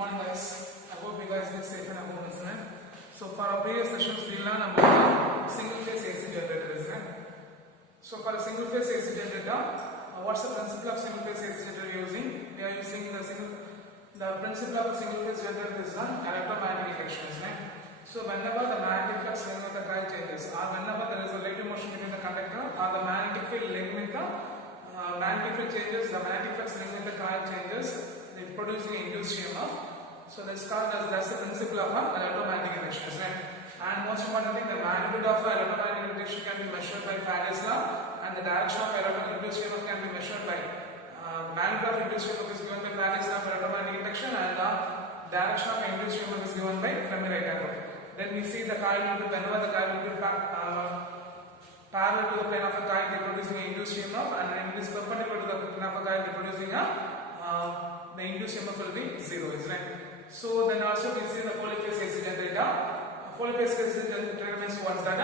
morning guys. I hope you guys are safe and at home, isn't it? So for our previous sessions we learned about single phase AC generator, isn't it? So for a single phase AC generator, what's the principle of single phase AC generator using? We are using the principle of a single phase generator is an electromagnetic induction, isn't it? So whenever the magnetic flux linked with the coil changes, or whenever there is a relative motion between the conductor or the magnetic field linked with the magnetic field changes, the magnetic flux linked with the coil changes, it producing induced EMF. So that's called that's the principle of an electromagnetic induction, isn't it? And most important thing, the magnitude of electromagnetic induction can be measured by Faraday's law, and the direction of induced EMF can be measured by the magnitude of induced EMF is given by Faraday's law for electromagnetic induction, and the direction of induced EMF is given by Fermi right angle. Then we see the coil whenever the coil will be parallel to the plane of a coil, they producing an induced EMF, and when it is perpendicular to the plane of a coil, they producing the induced EMF will be 0, isn't it? So then also we see the polyphase AC generator. Polyphase AC generator means what's that?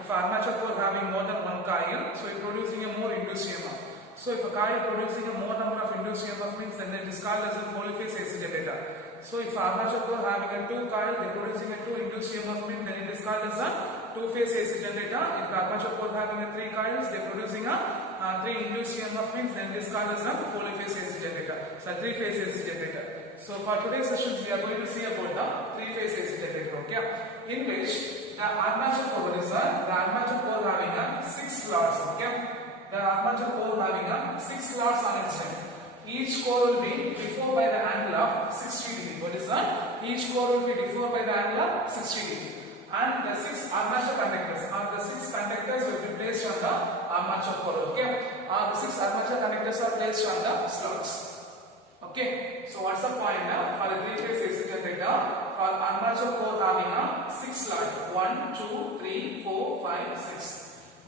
If armature core having more than one coil, so it producing a more induced EMF. So if a coil producing a more number of induced EMF means then it is called as a polyphase AC generator. So if armature core having a 2 coil, they producing a 2 induced EMF means then it is called as a 2-phase AC generator. If the armature core having a 3 coils, they producing a 3 induced EMF means then it is called as a polyphase AC generator. So 3-phase AC generator. So for today's sessions we are going to see about the 3-phase AC generator. Okay, in which the armature core is the armature core having a 6 slots. Okay, the armature core having a 6 slots on its end. Each core will be deformed by the angle of 60 degree. What is that? Each core will be deformed by the angle of 60 degree. And the 6 armature conductors, the 6 conductors will be placed on the armature core. Okay, the 6 armature conductors are placed on the slots. Okay, so what's the point now? For the 3-phase AC generator, for armature core having a 6 slot, 1, 2, 3, 4, 5, 6.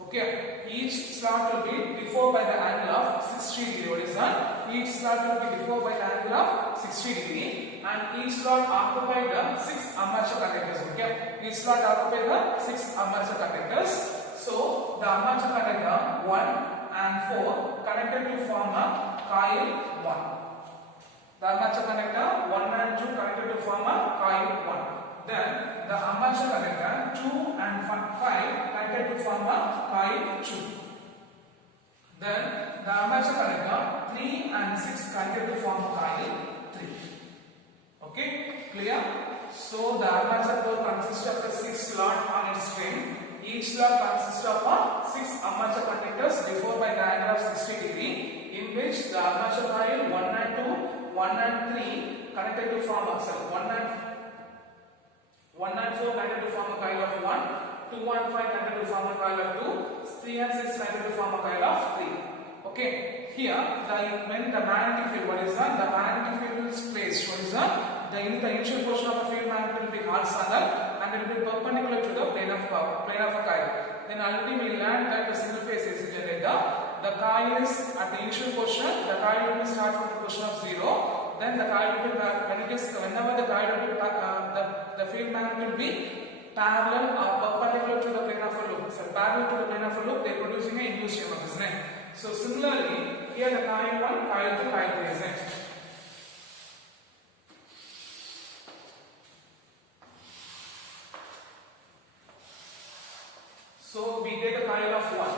Okay, each slot will be deformed by the angle of 60 degree. What is that? Each slot will be deformed by the angle of 60 degree, and each slot occupied the 6 armature conductors. Okay, each slot occupied the 6 armature conductors. So the armature conductor 1 and 4 connected to form a coil 1. The armature conductor 1 and 2 connected to form a coil 1. Then the armature conductor 2 and 5 connected to form a coil 2. Then the armature conductor 3 and 6 connected to form a coil 3. Okay, clear? So the armature core consists of a 6 slot on its string. Each slot consists of a 6 armature conductors deformed by the angle of 60 degree, in which the armature coil 1 and 2, 1 and 3 connected to form a 1 and 4 connected to form a coil of 1, 2 and 5 connected to form a coil of 2, 3 and 6 connected to form a coil of 3. Okay, here when the magnetic field, what is that? The magnetic field is placed. What is that? The initial portion of the field magnet will be horizontal and it will be perpendicular to the plane of a coil. Then already we learned that the single phase AC generator, the coil is at the initial portion, the coil will be start from the position of 0. Then the coil will be whenever the coil will be the field magnet will be parallel or perpendicular to the plane of a loop. So parallel to the plane of a loop, they are producing an induced EMF, isn't it? So similarly, here the coil 1, coil 2, coil 3, isn't it? So we take a coil of 1.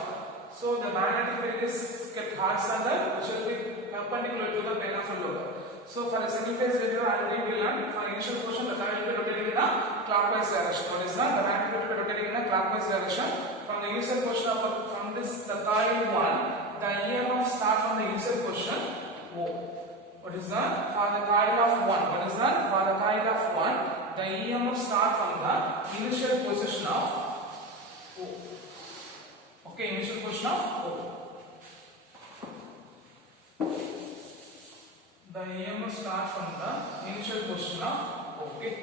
So the magnetic field is kept horizontal, which will be perpendicular to the plane of a loop. So for a single phase generator, already we learned for initial portion the coil will be rotating in a clockwise direction. What is that? The magnet will be rotating in a clockwise direction. From the initial portion of the coil 1, the EMF starts from the initial portion O. What is that? For the coil of 1. What is that? For the coil of 1, the EMF starts from the initial position of O. Okay, initial position of O. The EMF starts from the initial position of O. Okay.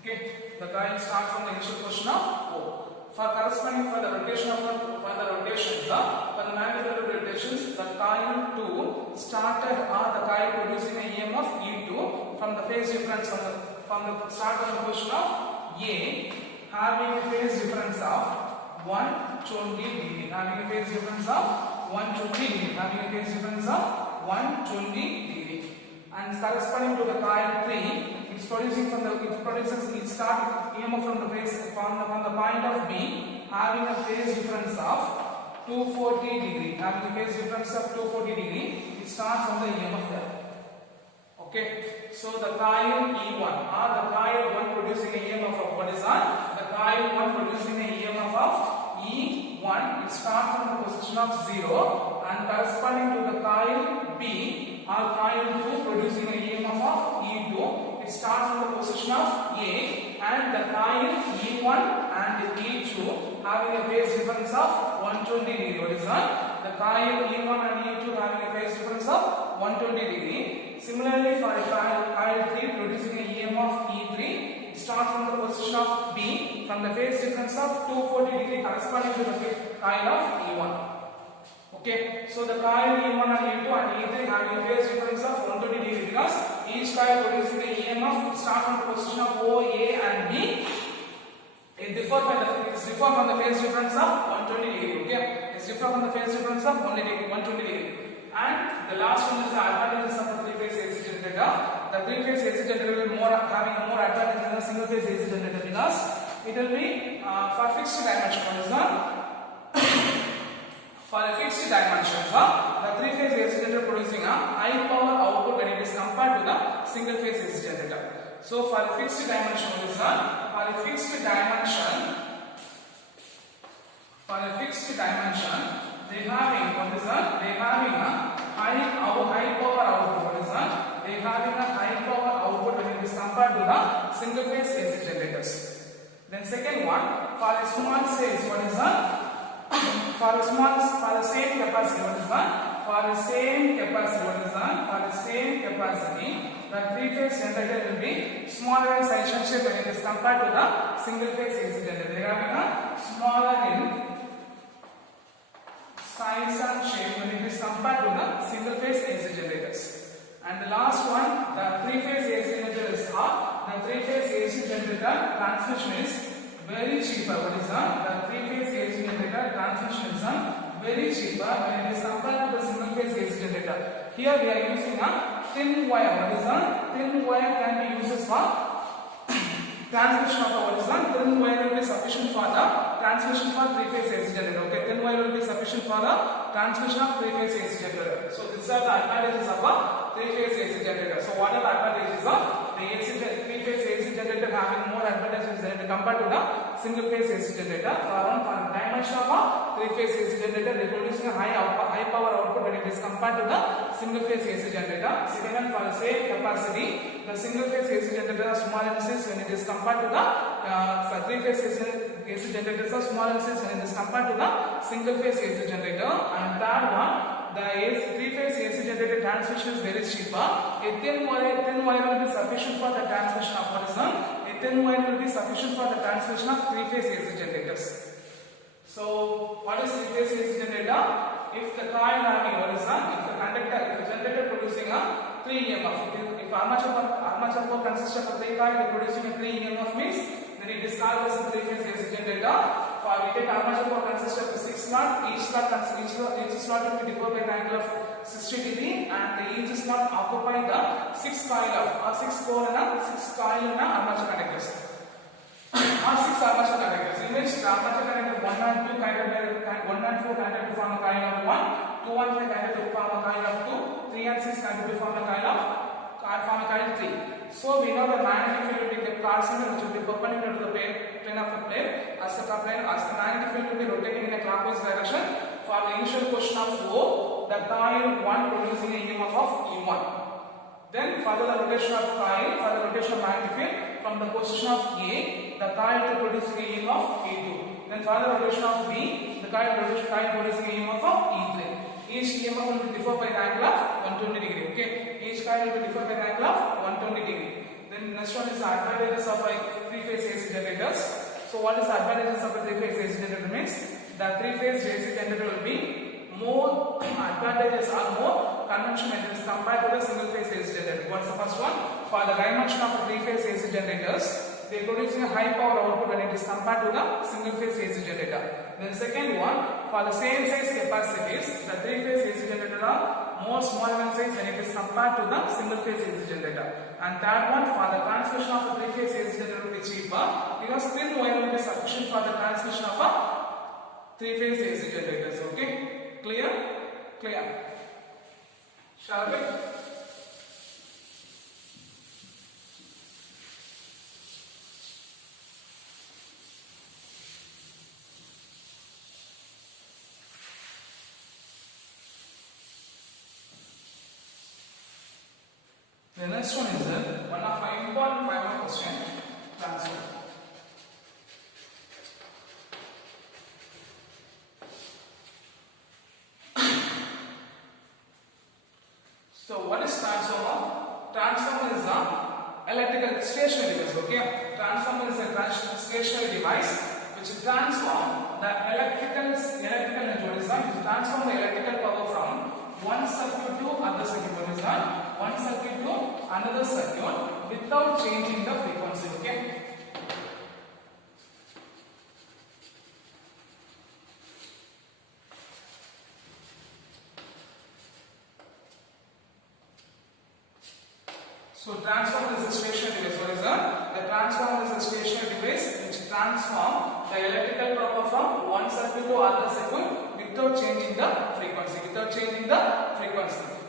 Okay, the coil starts from the initial position of O. For corresponding for the rotation for the magnetic rotations, the coil 2 started the coil producing a EMF E2 from the phase difference from the start of the position of A, having a phase difference of 120 degree, having a phase difference of 120 degree, having a phase difference of 120 degree. And corresponding to the coil 3, it start EMF from the base from the point of B, having a phase difference of 240 degree, having a phase difference of 240 degree. It starts from the EMF there. Okay, so the coil E1 or the coil 1 producing a EMF of what is that? The coil 1 producing a EMF of E1. It starts from the position of 0 and corresponding to the coil B or coil 2 producing a EMF of E2. It starts from the position of A, and the coil E1 and E2 having a phase difference of 120 degree. What is that? The coil E1 and E2 having a phase difference of 120 degree. Similarly, for a coil 3 producing a EMF E3, it starts from the position of B from the phase difference of 240 degree corresponding to the coil of E1. Okay, so the coil E1 and E2 and E3 having a phase difference of 120 degree because each coil producing the EMF starts from the position of O, A and B. It differs from the phase difference of 120 degree. Okay, it's different from the phase difference of 120 degree. And the last one is the advantages of the three-phase AC generator. The three-phase AC generator will having a more advantage than the single-phase AC generator because it will be for fixed dimension. For a fixed dimension, the three-phase AC generator producing a high power output when it is compared to the single-phase AC generator. So for a fixed dimension, they having what is that? They having a high power output. What is that? They having a high power output when it is compared to the single phase AC generators. Then second one, for a small size, what is that? For the same capacity, what is that? For the same capacity, the three-phase generator will be smaller in size and shape when it is compared to the single-phase AC generator. They are having a smaller in size and shape when it is compared to the single-phase AC generators. And the last one, the three-phase AC generators are the three-phase AC generator transmission is very cheaper. What is that? The three-phase AC generator transmission is very cheaper when it is compared to the single-phase AC generator. Here we are using a thin wire. What is that? Thin wire can be used for transmission of what is that? Thin wire will be sufficient for the transmission for three-phase AC generator. Okay, thin wire will be sufficient for the transmission of three-phase AC generator. So these are the advantages of a three-phase AC generator. So what are the advantages of the three-phase AC generator having more advantages than compared to the single-phase AC generator? For the dimension of a three-phase AC generator, they are producing a high power output when it is compared to the single-phase AC generator. Second one, for the same capacity, the single-phase AC generator are small in size when it is compared to the three-phase AC generators are small in size when it is compared to the single-phase AC generator. And third one, the three-phase AC generator transmission is very cheaper. A thin wire will be sufficient for the transmission of what is that? A thin wire will be sufficient for the transmission of three-phase AC generators. So what is three-phase AC generator? If the coil having what is that? If the generator producing a 3 EMF. If armature core consists of a 3 coil, they producing a 3 EMF means then it is called as a three-phase AC generator. For we take armature core consists of 6 slot. Each slot will be deferred by an angle of 60 degree, and each slot occupy the 6 core and 6 coil and armature conductors. Or 6 armature conductors. In which the armature conductor 1 and 4 connected to form a coil of 1, 2 and 5 connected to form a coil of 2, 3 and 6 connected to form a coil of 3. So we know the magnetic field will be kept constant, which will be perpendicular to the plane of the plane. As the magnetic field will be rotating in a clockwise direction. For the initial position of O, the coil 1 producing a EMF of E1. Then for the rotation of coil, for the rotation of magnetic field, from the position of A, the coil to produce a EMF of E2. Then for the rotation of B, the coil producing a EMF of E3. Each EMF will be differ by an angle of 120 degree. Okay, each coil will be differ by an angle of 120 degree. Then next one is the advantages of three-phase AC generators. So what is the advantages of a three-phase AC generator means? The three-phase AC generator will be more advantages or more conventional compared to the single-phase AC generator. What's the first one? For the dimension of a three-phase AC generators, They are producing a high power output when it is compared to the single phase AC generator. Then second one, for the same size capacities, the three phase AC generator are more small in size when it is compared to the single phase AC generator. And third one, for the transmission of a three phase AC generator will be cheaper because thin wire will be sufficient for the transmission of a three phase AC generators. Okay, clear? Clear. Shall we? The next one is one of my important 5-mark question, transformer. So what is transformer? Transformer is a electrical stationary device. Okay, transformer is a stationary device which transform the electrical energy. What is that? It transform the electrical power from one circuit to other circuit. What is that? One circuit to another circuit without changing the frequency. Okay. So transformer is a stationary device. What is that? The transformer is a stationary device which transform the electrical power from one circuit to other circuit without changing the frequency.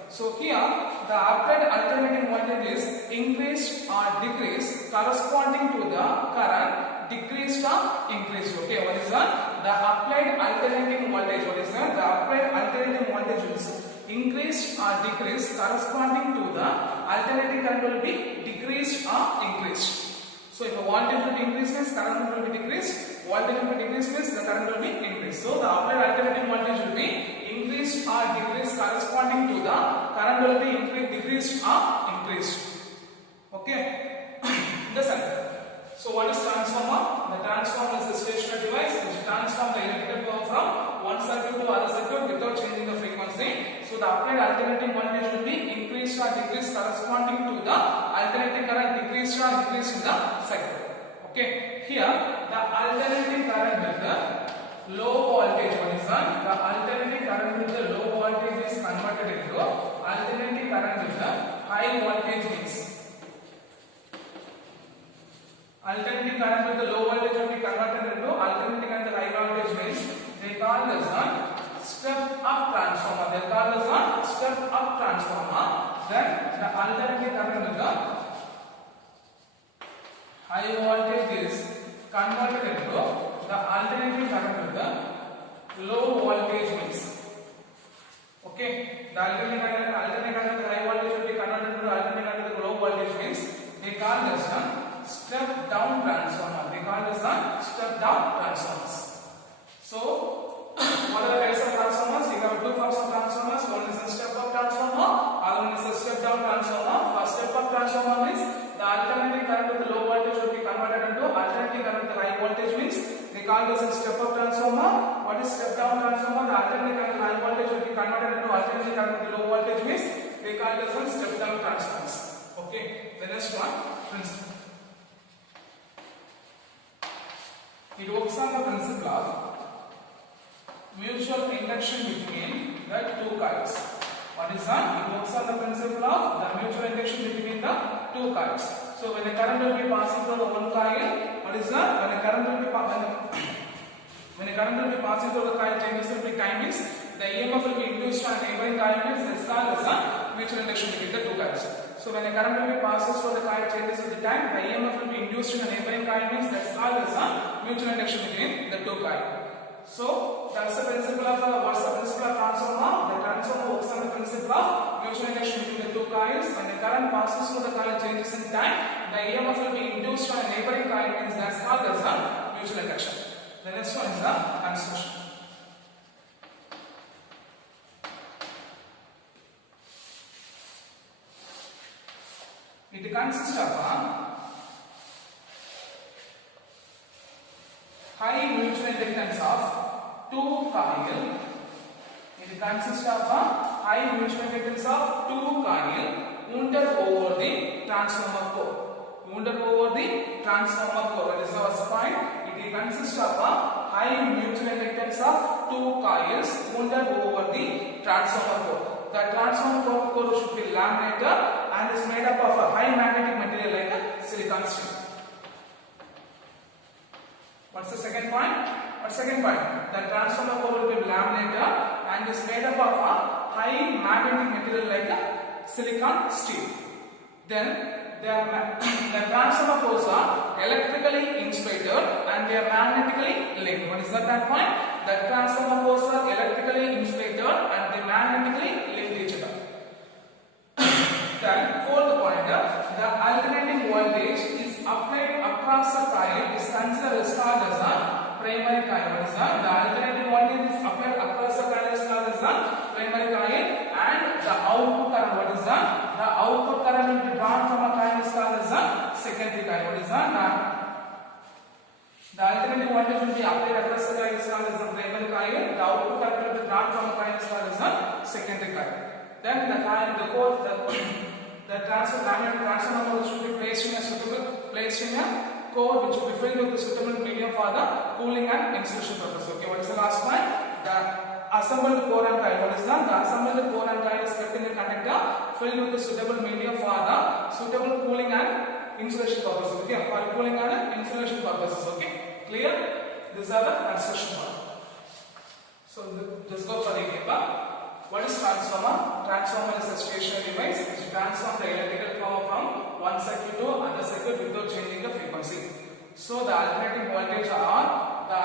So here the applied alternating voltage is increased or decreased corresponding to the current decreased or increased. Okay, what is that? The applied alternating voltage. What is that? The applied alternating voltage is increased or decreased corresponding to the alternating current will be decreased or increased. So if the voltage will be increased means current will be decreased, voltage will be decreased means the current will be increased. So the applied alternating voltage will be increased or decreased corresponding to the current will be decreased or increased. Okay. The circuit. So what is transformer? The transformer is a stationary device which transforms the electrical power from one circuit to other circuit without changing the frequency. So the applied alternating voltage will be increased or decreased corresponding to the alternating current decreased or increased in the circuit. Okay. Here the alternating current with the low voltage. What is that? The alternating current with the low voltage is converted into alternating current with the high voltage means. Alternating current with the low voltage will be converted into alternating current with high voltage means they call this a step up transformer. They call this a step up transformer. Then the alternating current with the high voltage is converted into the alternating current with the low voltage means. Okay, the alternating current with high voltage will be converted into alternating current with low voltage means they call this a step down transformer. They call this a step down transformers. So what are the types of transformers? You have two forms of transformers. One is a step up transformer, other one is a step down transformer. For step up transformer means the alternating current with the low voltage will be converted into alternating current with the high voltage means they call this a step up transformer. What is step down transformer? The alternating current with high voltage will be converted into alternating current with the low voltage means they call this one step down transformers. Okay, the next one, principle. It works on the principle of mutual induction between the two coils. What is that? It works on the principle of the mutual induction between the two coils. So when the current will be passing through the one coil, what is that? When the current will be passing through the coil changes will be time means the EMF will be induced on neighboring coil means this called as a mutual induction between the two coils. So when the current will be passes through the coil changes with the time, the EMF will be induced in a neighboring coil means that's called as a mutual induction between the two coils. So that's the principle of what's the principle of transformer? The transformer works on the principle of mutual induction between the two coils. When the current passes through the coil changes in time, the EMF will be induced on a neighboring coil means that's called as a mutual induction. The next one is the construction. It consists of a high mutual inductance of two coils. It consists of a high mutual inductance of two coils wounded over the transformer core. wounded over the transformer core. That is the first point. It consists of a high mutual inductance of two coils wounded over the transformer core. The transformer core should be laminated and is made up of a high magnetic material like a silicon steel. What's the second point? What's the second point? The transformer core will be laminated and is made up of a high magnetic material like a silicon steel. Then the transformer cores are electrically insulated and they are magnetically linked. What is that point? The transformer cores are electrically insulated and they magnetically linked each other. Then fourth point, the alternating voltage is applied across the coil is considered as a primary coil. What is that? The alternating voltage is applied across the coil is called as the primary coil, and the output current, what is that? The output current will be drawn from a coil is called as the secondary coil. What is that? The alternating voltage will be applied across the coil is called as the primary coil. The output current will be drawn from a coil is called as the secondary coil. Then the transformer core should be placed in a core which will be filled with the suitable medium for the cooling and insulation purpose. Okay, what is the last point? The assembled core and coil. What is that? The assembled core and coil is kept in the conductor filled with the suitable medium for the suitable cooling and insulation purposes. Okay, for cooling and insulation purposes. Okay, clear? These are the construction part. So just go for the paper. What is transformer? Transformer is a stationary device which transforms the electrical power from one circuit to another circuit without changing the frequency. So the alternating voltage are the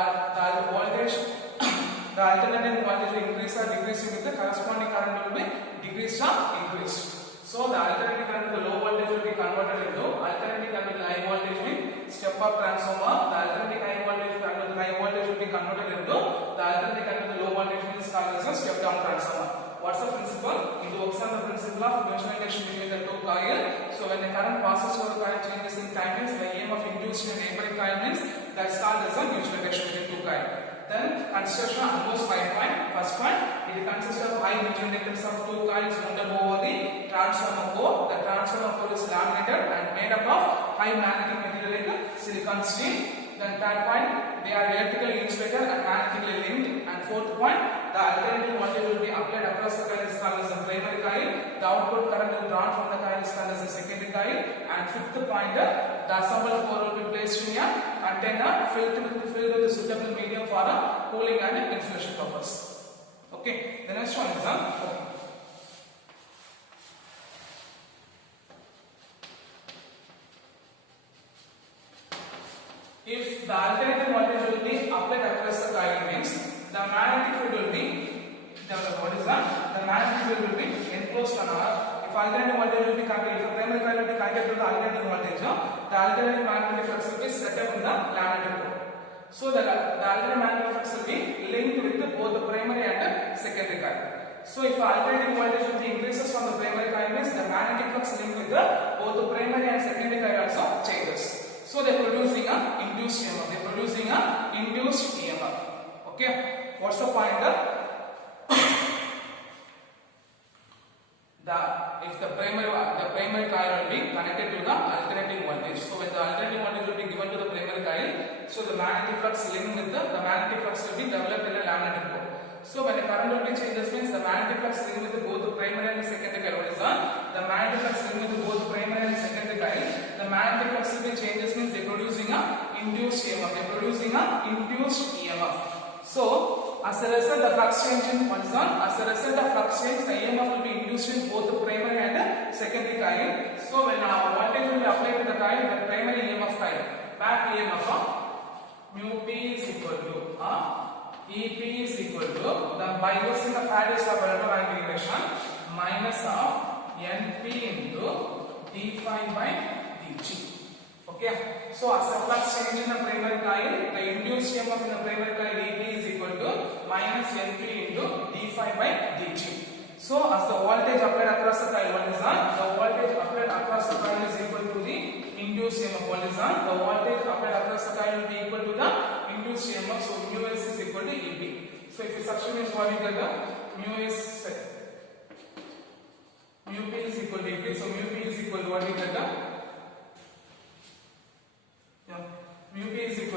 alternating voltage will increase or decrease with the corresponding current will be decreased or increased. So the alternating current to the low voltage will be converted into alternating current to the high voltage with step up transformer. The alternating high voltage current to the high voltage will be converted into the alternating current to the low voltage means called as a step down transformer. What's the principle? It works on the principle of mutual induction between the two coils. So when the current passes over the coil changes in time means the EMF induced in a neighboring coil means that's called as a mutual induction between two coils. Then construction almost 5 point. First point, it consists of high mutual inductance of two coils wounded over the transformer core. The transformer core is laminated and made up of high magnetic material like silicon steel. Then third point, they are electrically insulated and magnetically linked. And fourth point, the alternating voltage will be applied across the coil is called as the primary coil. The output current will drawn from the coil is called as the secondary coil. And fifth point, the assembled core will be placed in a container filled with the suitable medium for the cooling and insulation purpose. Okay, the next one is if the alternating voltage will be applied across the coil means the magnetic field will be developed. What is that? The magnetic field will be enclosed on our. If alternating voltage will be connected, if the primary coil will be connected to the alternating voltage, the alternating magnetic flux will be set up in the laminated core. So the alternating magnetic flux will be linked with both the primary and secondary coil. So if the alternating voltage will be increases from the primary coil means the magnetic flux linked with both the primary and secondary coil also changes. So they are producing a induced EMF. They are producing a induced EMF. Okay. What's the point? If the primary coil will be connected to the alternating voltage. So when the alternating voltage will be given to the primary coil, so the magnetic flux linked with the magnetic flux will be developed in a laminated core. So when the current will be changes means the magnetic flux linked with both the primary and secondary coil. What is that? The magnetic flux linked with both the primary and secondary coil. The magnetic flux will be changes means they are producing a induced EMF. They are producing a induced EMF. So as a result the flux change in one is on. As a result of flux change the EMF will be induced in both the primary and secondary coil. So when voltage will be applied to the coil, the primary EMF coil, back EMF mu P is equal to EP is equal to the by using the Faraday's law of electromagnetic induction minus of NP into d phi by dg. Okay. So as the flux change in the primary coil, the induced EMF in the primary coil EP is equal to minus NP into d phi by dg. So as the voltage applied across the coil, what is that? The voltage applied across the coil is equal to the induced EMF. What is that? The voltage applied across the coil will be equal to the induced EMF. So mu s is equal to EP. So if you substitute what you get, mu P is equal to EP. So mu P is equal to what you get?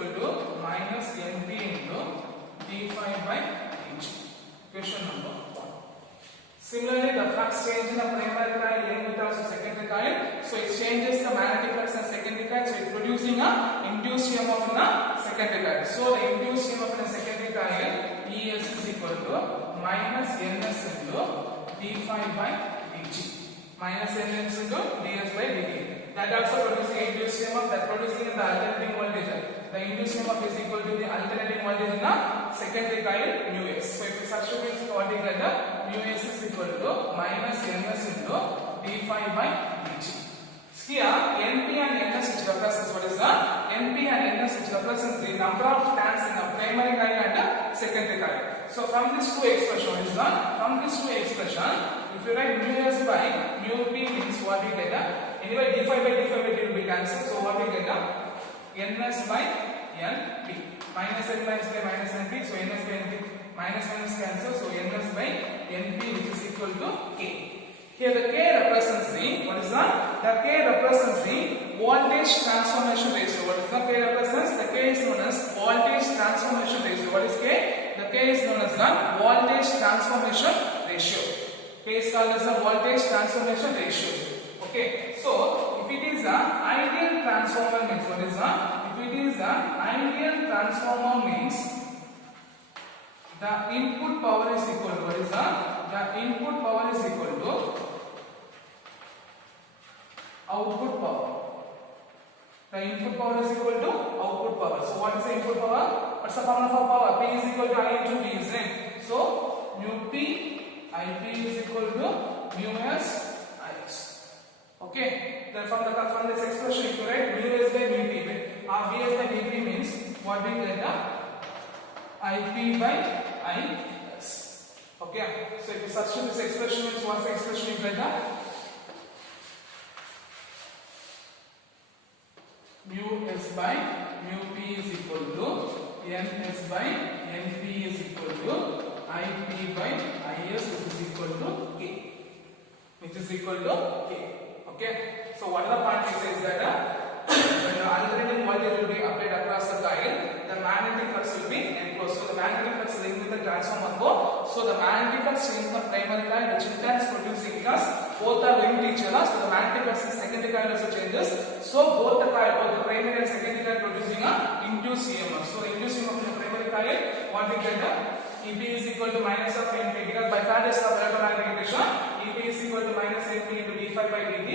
equal to minus NP into d phi by dt. Question number 1. Similarly, the flux change in the primary coil linked with also secondary coil. So it changes the magnetic flux in secondary coil. So it's producing a induced EMF in the secondary coil. So the induced EMF in the secondary coil ES is equal to minus NS into d phi by dt. Minus NS into ds by dt. That also producing induced EMF, that producing the alternating voltage. The induced EMF is equal to the alternating voltage in the secondary coil mu s. So if we substitute all together, mu s is equal to minus ns into d phi by dt. Here np and ns which represents what is the np and ns which represents the number of turns in the primary coil and secondary coil. So from these two expression is the if you write mu s by mu p means what we get anyway d phi by dt will be cancelled. So what we get ns by np minus n by minus np. So ns by np minus cancel. So ns by np which is equal to k. Here the k represents the what is that? The k represents the voltage transformation ratio. What is the k represents? The k is known as voltage transformation ratio. What is k? The k is known as the voltage transformation ratio. K is called as the voltage transformation ratio. Okay. So if it is an ideal transformer means what is that? If it is an ideal transformer means the input power is equal to what is that? The input power is equal to output power. The input power is equal to output power. So what is the input power? What's the formula for power? P is equal to I into V, isn't it? So mu P IP is equal to mu S IS. Okay. Then from this expression, if you write mu S by mu P, Vs by Vp means what we get IP by IS. Okay. So if you substitute this expression, means what's the expression you get mu S by mu P is equal to ns by np is equal to ip by is which is equal to k. Which is equal to k. Okay. So what the point is that when the alternating voltage will be applied across the coil, the magnetic flux will be enclosed. So the magnetic flux linked with the transformer core. So the magnetic flux in the primary coil which in turn is producing because both are linked to each other. So the magnetic flux in secondary coil also changes. So both the primary and secondary coil producing a induced EMF. So the induced EMF in the primary coil, what we get EP is equal to minus of NP because by Faraday's law of electromagnetic induction, EP is equal to minus NP into d phi by dt.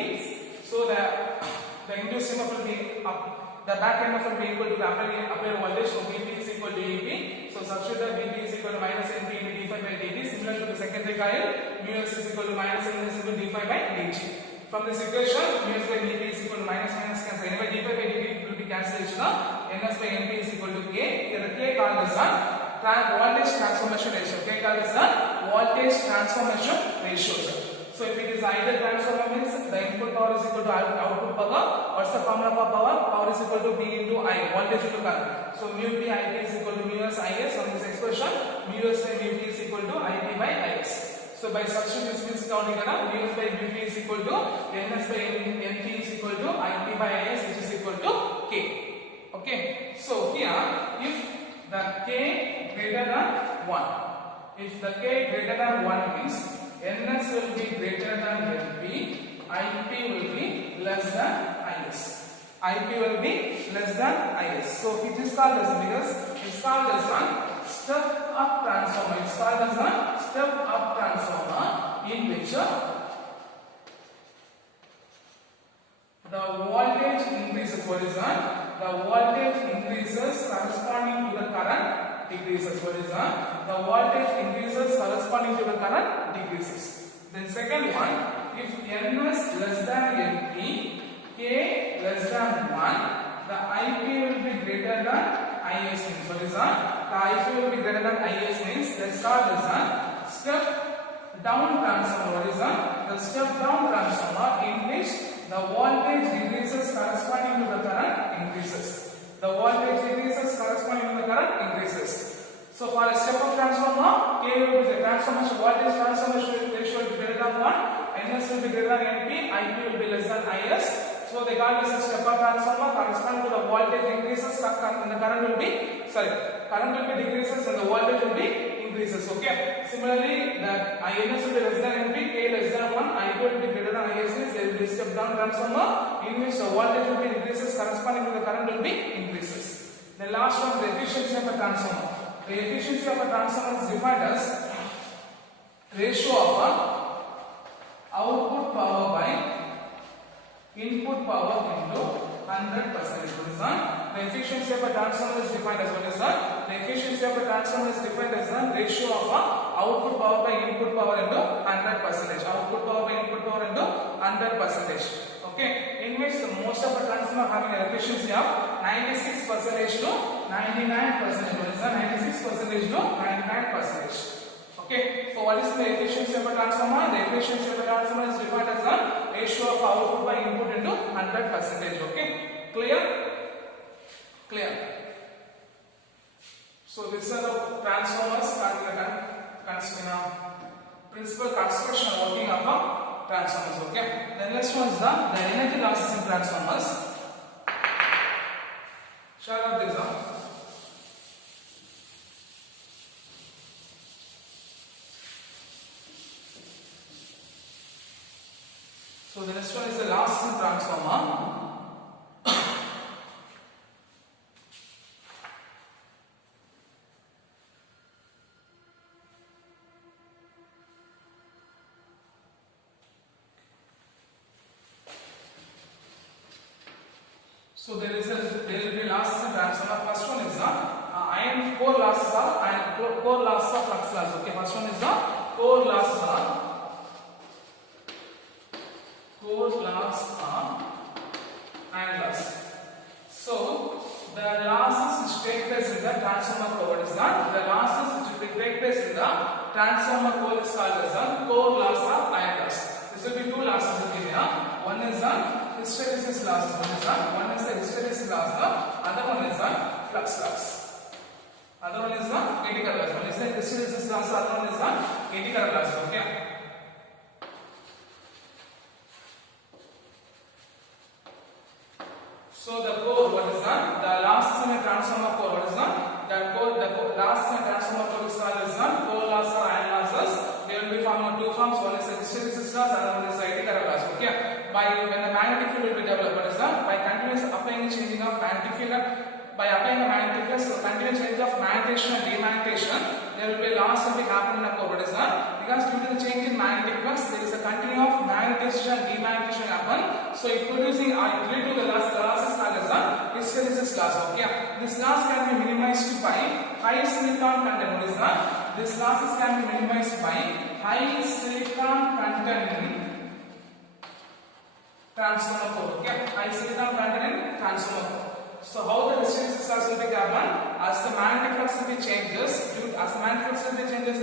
So the induced EMF will be up. The back EMF will be equal to the applied voltage. So Vp is equal to EP. So substitute that Vp is equal to minus NP into d phi by dt. Similar to the secondary coil, mu s is equal to minus ns into d phi by dt. From this equation, mu s by Vp is equal to minus cancel. Anyway, d phi by dt will be cancelled. Ns by Np is equal to k. Here the k called as voltage transformation ratio. K called as voltage transformation ratio. So if it is ideal transformer means the input power is equal to output power. What's the formula for power? Power is equal to V into I, voltage into current. So mu P IP is equal to mu S IS. From this expression, mu S by mu P is equal to IP by IS. So by substituting this means counting mu S by mu P is equal to ns by np is equal to IP by IS which is equal to K. Okay. So here, if the K greater than 1, if the K greater than 1 means ns will be greater than np, ip will be less than is. Ip will be less than is. So it is called as because it's called as a step up transformer. It's called as a step up transformer in which the voltage increases. What is that? The voltage increases corresponding to the current decreases. What is that? The voltage increases corresponding to the current decreases. Then second one, if ns less than np, k less than 1, the ip will be greater than is means. What is that? The ip will be greater than is means let's start this step down transformer. What is that? The step down transformer in which the voltage decreases corresponding to the current increases. The voltage decreases corresponding to the current increases. So for a step up transformer, K will be the transformation voltage transformation ratio will be greater than 1, ns will be greater than np, ip will be less than is. So So they call this a step-up transformer. Corresponding to the voltage increases, the current will be decreases and the voltage will be increases. Okay. Similarly, the INS will be less than NP, K less than 1, I2 will be greater than ISS. There will be step-down transformer in which the voltage will be increases, corresponding to the current will be increases. The last one, the efficiency of a transformer. The efficiency of a transformer is defined as ratio of output power by input power into 100%. The efficiency of a transformer is defined as what is that? The efficiency of a transformer is defined as the ratio of output power by input power into 100%. Output power by input power into 100%. Okay, in which the most of the transformer having an efficiency of 96% to 99%. What is that? 96% to 99%. Okay, so what is the efficiency of a transformer? The efficiency of a transformer is defined as the ratio of output by input into 100%. Okay, clear? Clear. So these are the transformers principal construction working of a transformers. Okay, the next one is the energy losses in transformers. Shall I have this up? So the next one is the losses in transformer. So there will be losses in transformer. First one is the iron core losses are and core losses of flux loss. Okay, first one is the core losses are iron loss. So the losses which take place in the transformer core, what is that? The losses which will take place in the transformer core is called as the core loss of iron loss. This will be two losses in here. One is the hysteresis loss. One is the hysteresis loss. The other one is the flux loss. Other one is the eddy current loss. One is the hysteresis loss. Other one is the eddy current loss. Okay. So the core, what is that? The losses in a transformer core, what is that? The losses in a transformer core is called as the core loss or iron losses. They will be formed in two forms. One is the hysteresis loss, another one is the eddy current loss. Okay. When the magnetic field will be developed, what is that? By continuous applying and changing of magnetic field, by applying the magnetic field, so continuous change of magnetization and demagnetation, there will be a loss will be happening in a core. What is that? Because due to the change in magnetic flux, there is a continuum of magnetization and demagnetation happen. So it producing lead to the loss. The loss is called as the hysteresis loss. Okay. This loss can be minimized by high silicon content. What is that? This losses can be minimized by high silicon content in transformer core. Okay. High silicon content in transformer core. So how the hysteresis loss will be happen? As the magnetic flux will be changes,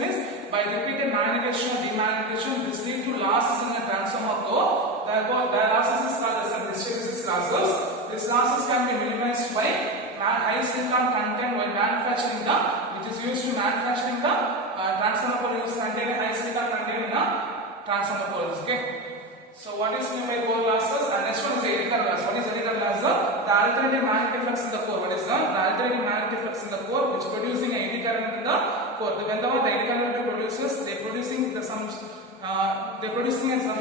means by repeated magnetization or demagnetation, this lead to losses in the transformer core. Therefore, the losses is called as the hysteresis losses. These losses can be minimized by high silicon content while manufacturing which is used to manufacturing the transformer core is containing high silicon content in the transformer core. Okay. So what is meant by core losses? And next one is the eddy current loss. What is eddy current loss? The alternating magnetic flux in the core. What is the alternating magnetic flux in the core which producing an eddy current in the core. Whenever the eddy current produces, they producing some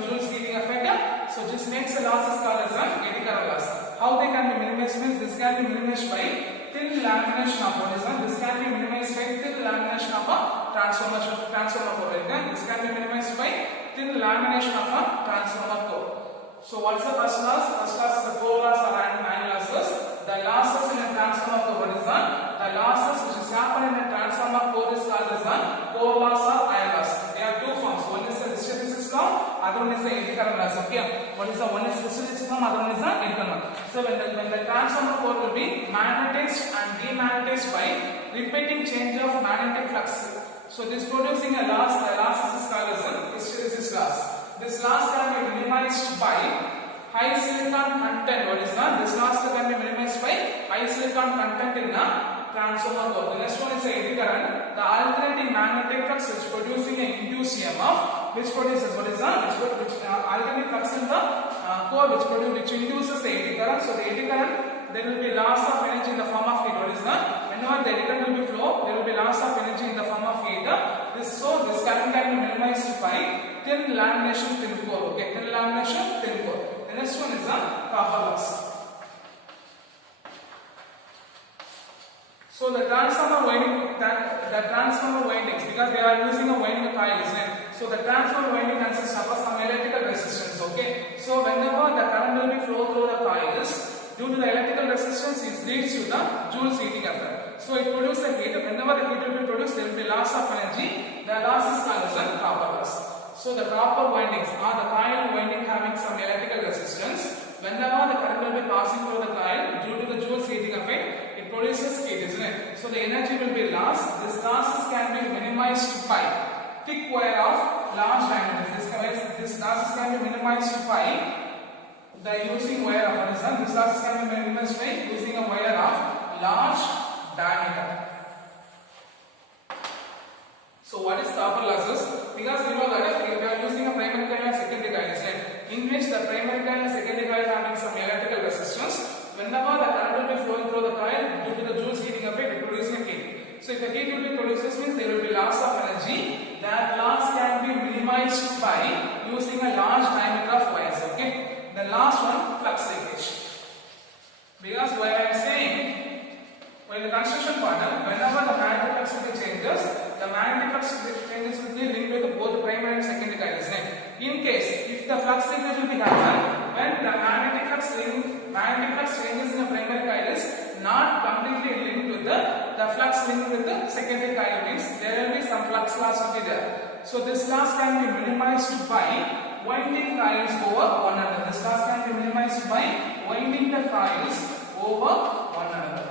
Joule's heating effect. So this makes the losses called as an eddy current loss. How they can be minimized means this can be minimized by thin lamination of what is that? This can be minimized by thin lamination of a transformer core. This can be minimized by thin lamination of a transformer core. So what's the first loss? First loss is the core loss or iron losses. The losses in a transformer core, what is that? The losses which is happening in a transformer core is called as the core loss or iron loss. There are two forms. One is the hysteresis loss, other one is the eddy current loss. Okay. One is the one is hysteresis loss, other one is the eddy current loss. So when the transformer core will be magnetized and demagnetized by repeating change of magnetic flux. So this producing a loss. The loss is called as a hysteresis loss. This loss can be minimized by high silicon content. What is that? This loss can be minimized by high silicon content in the transformer core. The next one is the eddy current. The alternating magnetic flux is producing an induced EMF, which produces what is that? Which alternating flux in the core which induces the eddy current. So the eddy current, there will be loss of energy in the form of heat. What is that? Whenever the eddy current will be flow, there will be loss of energy in the form of heat. This current can be minimized by thin lamination, thin core. Okay, thin lamination, thin core. The next one is the copper loss. So the transformer windings, because they are using a winding coil, isn't it? So the transformer winding consists of some electrical resistance. Okay. So whenever the current will be flow through the coils, due to the electrical resistance, it leads to the Joule's heating effect. So it produces the heat. Whenever the heat will be produced, there will be loss of energy. The loss is called as a copper loss. So the copper windings are the coil winding having some electrical resistance. Whenever the current will be passing through the coil, due to the Joule's heating effect, it produces heat, isn't it? So the energy will be lost. This losses can be minimized by thick wire of large diameter. This losses can be minimized by the using wire of horizon. This losses can be minimized by using a wire of large diameter. So what is copper losses? Because we know that we are using a primary coil and secondary coil, isn't it? In which the primary coil and secondary coil having some electrical resistance. Whenever the current will be flowing through the coil, due to the Joule's heating effect, it produces heat. So if the heat will be produced, means there will be loss of energy. That loss can be minimized by using a large diameter of wires. Okay. The last one, flux linkage. Because what I am saying, in the construction partner, whenever the magnetic flux changes, the magnetic flux changes will be linked with both primary and secondary coils. In case if the flux linkage will be happen when the magnetic flux changes in the primary coil is not completely linked with the flux linked with the secondary coil, means there will be some flux loss will be there. So this loss can be minimized by winding coils over one another. This loss can be minimized by winding the coils over one another.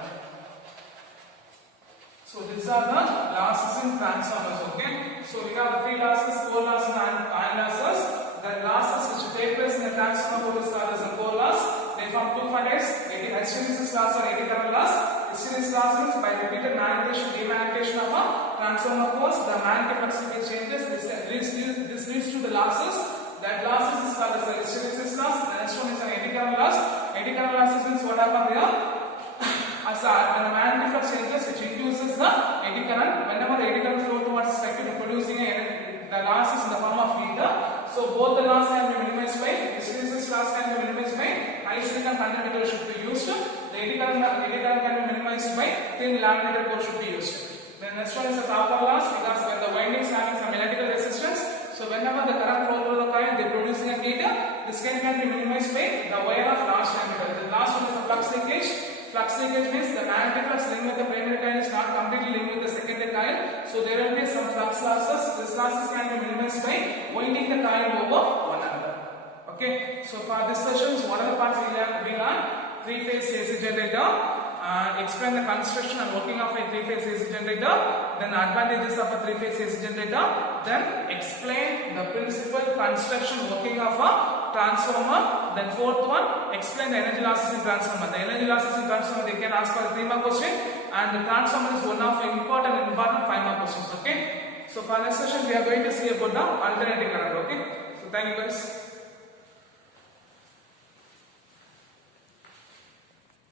So these are the losses in transformers. Okay. So we have the three losses, core losses and iron losses. The losses which take place in the transformer core is called as a core loss. They form two factors: hysteresis loss or eddy current loss. Hysteresis loss means by repeated magnetization, demagnetization of a transformer cores, the magnetic flux changes. This leads to the losses. That losses is called as a hysteresis loss. The next one is an eddy current loss. Eddy current losses means what happens here? As when the magnetic flux changes, which induces the eddy current. Whenever the eddy current flow towards the circuit, producing the losses in the form of heat. So both the loss can be minimized by hysteresis loss can be minimized by high silicon content material should be used. The eddy current can be minimized by thin laminated core should be used. The next one is the copper loss, because when the windings having some electrical resistance, so whenever the current flow through the coil, they producing a heat. This can be minimized by the wire of large diameter. The last one is the flux linkage. Flux linkage means the magnetic flux linked with the primary coil is not completely linked with the secondary coil. So there will be some flux losses. These losses can be minimized by winding the coil over one another. Okay. So for this sessions, what are the parts we learned? Three-phase AC generator. Explain the construction and working of a three-phase AC generator. Then advantages of a three-phase AC generator. Then explain the principal construction working of a transformer. Then fourth one, explain the energy losses in transformer. The energy losses in transformer, they can ask for a 3-mark question, and the transformer is one of the important 5-mark questions. Okay. So for this session, we are going to see about the alternating current. Okay. So thank you guys.